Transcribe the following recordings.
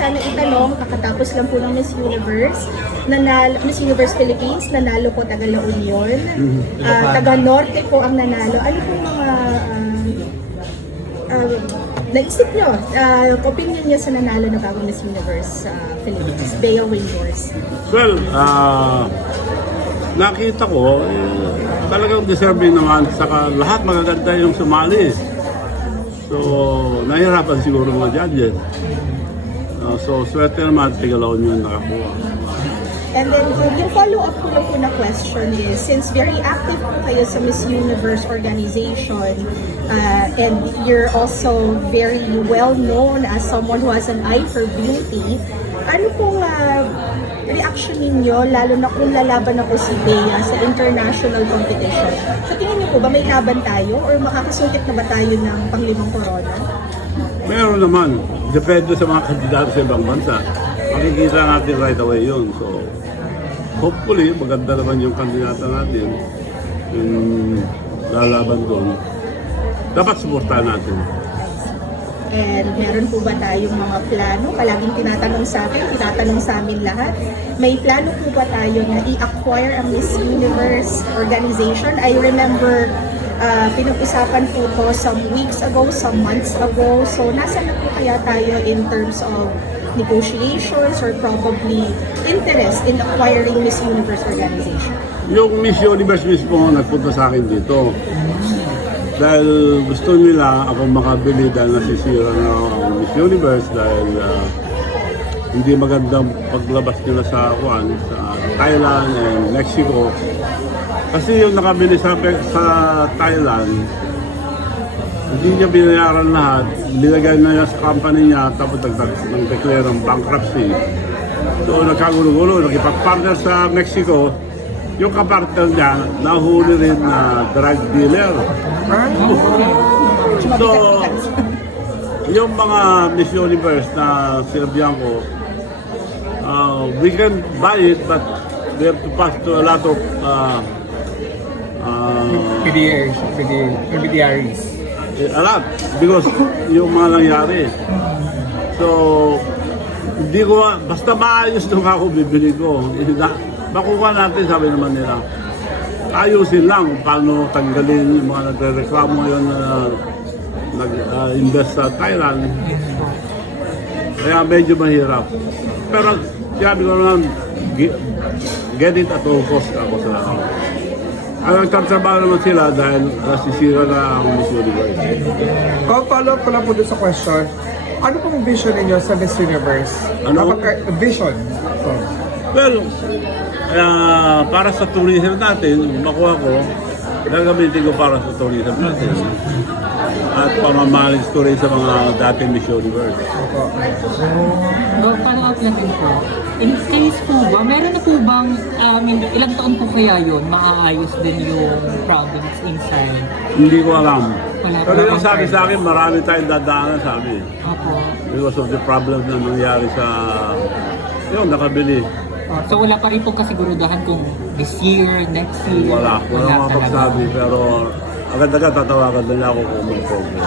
sana itanong, kakatapos lang po ng Miss Universe, Miss Universe Philippines, nanalo po taga La Union, taga Norte po ang nanalo. Ano po mga naisip nyo, opinion nyo sa nanalo na bagong Miss Universe Philippines, Bea Wingors? Well, nakita ko, talagang deserving naman, saka lahat magaganda yung sumali. So, nahihirapan siguro mga judges. So, swerte naman, Tigalaon yun nakakuha. And then, yung follow-up ko lang po na question is, since very active po kayo sa Miss Universe organization, and you're also very well known as someone who has an eye for beauty, ano pong reaction ninyo, lalo na kung lalaban ako si Bea sa international competition? Sa tingin niyo po ba may laban tayo or makakasulit na ba tayo ng panglimang corona? Meron naman. Depende sa mga kandidato sa ibang bansa. Makikita natin right away yun. So, hopefully, maganda naman yung kandidato natin. Yung lalaban doon. Dapat suportahan natin. And meron po ba tayong mga plano? Palaging tinatanong sa amin lahat. May plano po ba tayo na i-acquire ang Miss Universe organization? I remember pinag-usapan po to some weeks ago, some months ago. So nasa na po kaya tayo in terms of negotiations or probably interest in acquiring Miss Universe organization? Yung Miss Universe mismo nagpunta sa akin dito. Dahil gusto nila ako makabili dahil nasisira na ang Miss Universe dahil hindi magandang paglabas nila sa Thailand and Mexico. Kasi yung nakabili sa Thailand, hindi niya binayaran lahat. Nilagay na niya sa company niya tapos nag-declare ng bankruptcy. So nagkagulo-gulo, nakipag-partner sa Mexico. Yung kapartner niya, nahuli rin na drug dealer. So, yung mga Miss Universe na sinabihan ko, we can buy it, but we have to pass to a lot of intermediaries. A lot, because yung mga nangyari. So, hindi ko, basta maayos nung ako bibili ko. Makuha natin, sabi naman nila. Ayusin lang kung paano tanggalin yung mga nagre-reklamo ngayon na nag-invest sa Thailand. Kaya medyo mahirap. Pero sabi ko naman, get it at all cost ako sa ako. Ang nagtatrabaho naman sila dahil nasisira na ang Miss Universe. Follow up ko lang po doon sa question. Ano pong vision ninyo sa Miss Universe? Ano? Vision. Well, para sa tourism natin, makuha ko, gagamitin ko para sa tourism natin. At pamamalig story sa mga dating Miss Universe. Follow up lang din po. In case po ba, meron na po bang, ilang taon po kaya yun, maaayos din yung problems inside? Hindi ko alam. Wala Pero po. yung sabi sa akin, marami tayong dadaanan, sabi. Opo. Because of the problems na nangyari sa, nakabili. So wala pa rin po kasigurudahan kung this year, next year? Wala mapagsabi, pero agad-agad tatawagan nila ako kung may problem.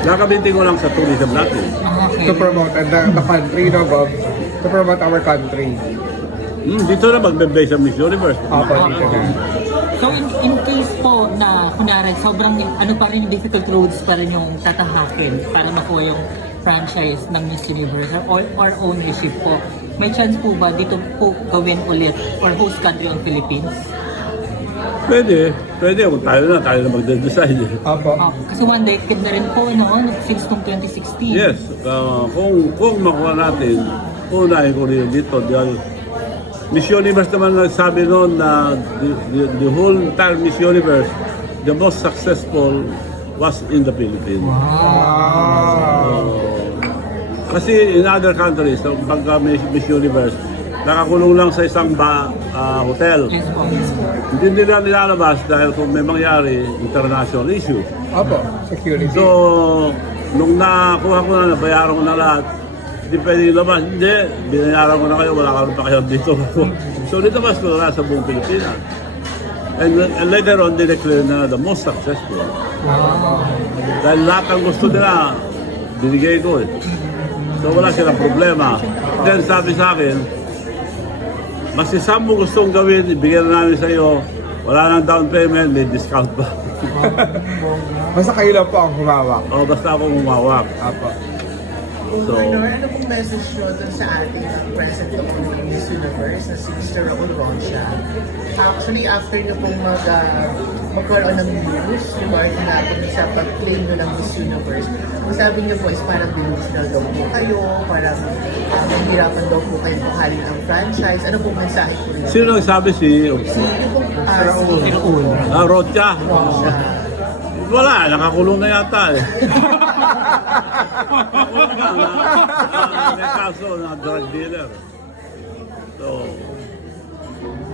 Nakabinti ko lang sa tourism natin. Okay. To promote the country, no, Bob? To promote our country. Dito na magbe-base sa Miss Universe. Opo, dito na. So in case po na kunwari sobrang pa rin yung difficult roads pa rin yung tatahakin para makuha yung franchise ng Miss Universe or ownership po, may chance po ba dito po gawin ulit or host country ang Philippines? Pwede kung tayo na magde-decide. Opo. Kasi one decade na rin po, no? Since 2016. Yes, kung makuha natin, unahin ko rin dito dahil Miss Universe naman nagsabi noon na the whole entire Miss Universe, the most successful was in the Philippines. Kasi in other countries, pagka Miss Universe, nakakulong lang sa isang hotel. Yes po. Hindi nila nilalabas dahil kung may mangyari, international issue. Opo, security. So, nung nakuha ko na, nabayaran ko na lahat, hindi pwede ilabas. Hindi, binayaran ko na kayo, wala ka pa kayo dito. So, nilabas ko na sa buong Pilipinas. And later on, they declared na the most successful. Dahil lahat ang gusto nila, binigay ko eh. So wala silang problema. Then sabi sa akin, mas isang mo gustong gawin, ibigyan na namin sa iyo, wala nang down payment, may discount pa. Basta kayo lang po ang humawak. O basta akong humawak. Apo. So, Ano pong message nyo dun sa ating present na po ng Miss Universe na si Mr. Raul Rocha? Actually, after nyo pong magkaroon ng news regarding natin sa pag-claim nyo ng Miss Universe, ang sabi nyo po is parang delusional daw po kayo, parang nahihirapan daw po kayo buhalin ang franchise. Ano pong mensahe po rin? sino nagsabi si Ano pong Rocha? Wala, nakakulong na yata eh. Nakakulong na, may kaso na drug dealer. So,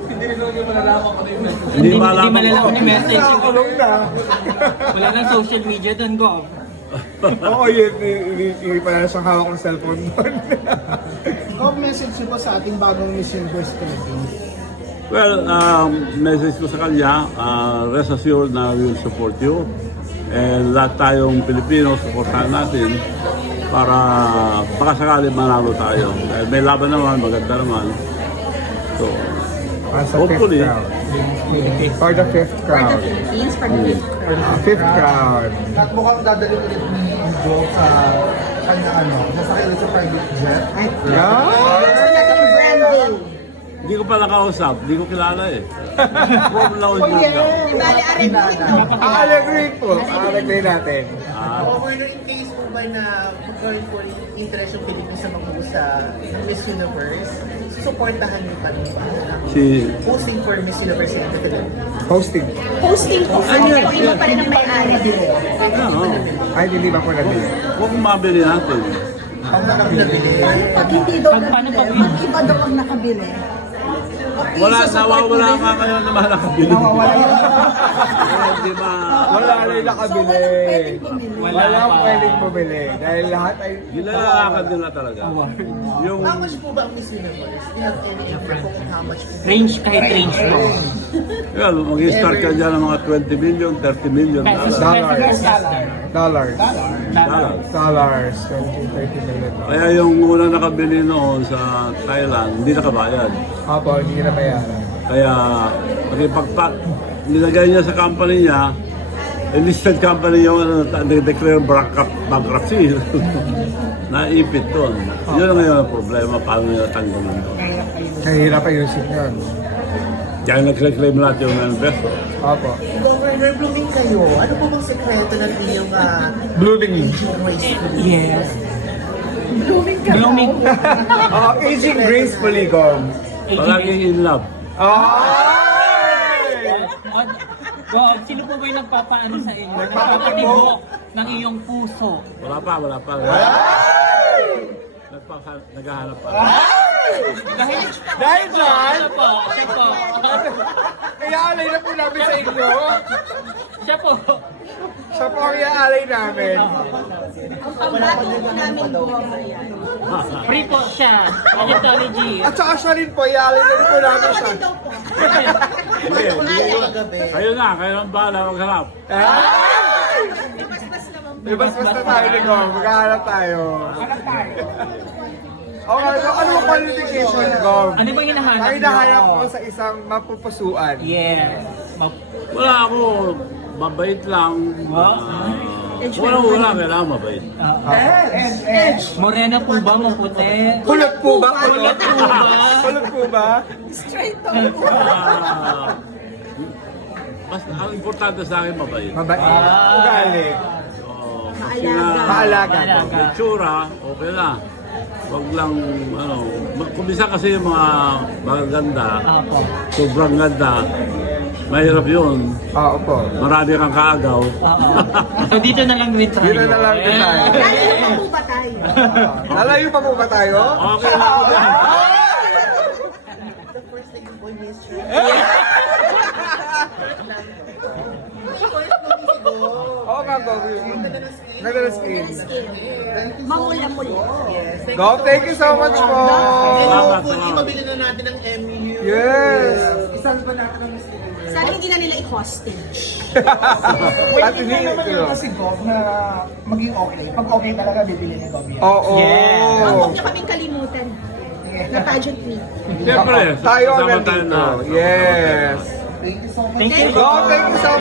hindi Hindi malaman malalaman ni message. Nakakulong na. Wala nang social media doon, Gov. Oo, yun. Hindi pa na siyang hawak ng cellphone doon. Kung message nyo po sa ating bagong Miss Universe Philippines? Well, message ko sa kanya, rest assured na we will support you. And lahat tayong Pilipino, supportahan natin para baka sakali manalo tayo. Dahil may laban naman, maganda naman. So, Sa hopefully, For the fifth For the crown. Philippines, for the Fifth crown. At mukhang dadalhin ulit ni Joe sa kanya nasakay ulit sa private jet. Yeah! branding. hindi ko pa nakausap, hindi ko kilala eh. Huwag na ako Di bali, arin ko ito. Aalegrin po. Aalegrin natin. Governor, in case po ba na magkaroon po rin interest yung Philippines sa mag-usa ng Miss Universe, susuportahan niyo pa rin ba ang Si, hosting for Miss Universe in the Philippines? Hosting. Hosting po. Ano po, iba pa rin ang may-ari. ano, Ay, hindi ba po nabili? huwag kong mabili natin. Ang nabili. Paano pag hindi daw Paano pag- nabili? Mag-iba daw ang nakabili. Wala, nawawala nga ngayon naman nakabili. Hindi ba? Wala rin nakabili. Wala Wala pa. pwedeng bumili. Dahil lahat ay... Nilalakad nila talaga. Yung, How much po ba ang Miss Universe? Do you have any info kung how much po? Range, kahit range mo. well, mag-start ka dyan ng mga 20 million, 30 million Pesos, dollars. pesos, Dollars. Dollars. Dollars. 20-30 million. Kaya yung una nakabili noon sa Thailand, hindi nakabayad. Apo, hindi na bayaran. Kaya, nilagay niya sa company niya, enlisted company yung nag-declare bankruptcy. Naipit doon. Yun ang ngayon ang problema, paano nila tanggalin doon. Kahirap ayusin yun. Kaya nag-claim lahat yung investor. Apo. Governor, blooming kayo. Ano po bang sekreto ng inyong Blooming. gracefully? Yes. Blooming. Aging gracefully, Gom. Palaging in love. Gov, sino po ba yung nagpapaano sa inyo? Nagpapatibok ng iyong puso. Wala pa. Naghahanap pa. Dahil dyan, Siya po, siya po. kaya alay na po namin sa inyo. Siya po. Siya po ang iaalay namin. Ang pambato po namin po. Ayan. Free po siya. Egyptology. At saka siya rin po, iaalay na rin po namin siya. Ano daw po? Kayo ang bahala maghanap. Bas-bas naman po. Ibas-bas na tayo ni Gom. Maghahanap tayo. Ano ang qualification, Gom? Ano ba hinahanap Ang hinahanap ko sa isang mapupusuan. Yes. Wala ako. Mabait lang. Wala. Kailangan mabait. Morena po ba? Maputi? Kulot po ba? Kulot po ba? Kulot po ba? Straight to. Mas ang importante sa akin mabait. Mabait. Ugali. Kasi nga, Maalaga. may tsura, okay na. Wag lang, kumisa kasi yung mga magaganda, Apo. sobrang ganda, mahirap yun. Oo po. Marami kang kaagaw. Oo. So dito na lang din tayo. Dito na lang din tayo. Lalo pa po ba tayo? Lalayo pa po ba tayo? Okay lang ako dyan. The first thing po is Oo nga, Gom. Ganda na skin. Mamula-mula. Gom, thank you so much po. Salamat, hopefully, salamat. mabili na natin ang MU. Yes. Isang pa natin ang Miss Universe. Sana hindi na nila i-hostage. At Wait, hindi, hindi naman yun kasi Gov na maging okay. Pag okay talaga, bibili ni Gov yan. Oo. Huwag niyo kaming kalimutan na pageant meet. Siyempre, Tayo kasama nandito. tayo na. Yes. Thank you so much. Thank you. Gov, thank you so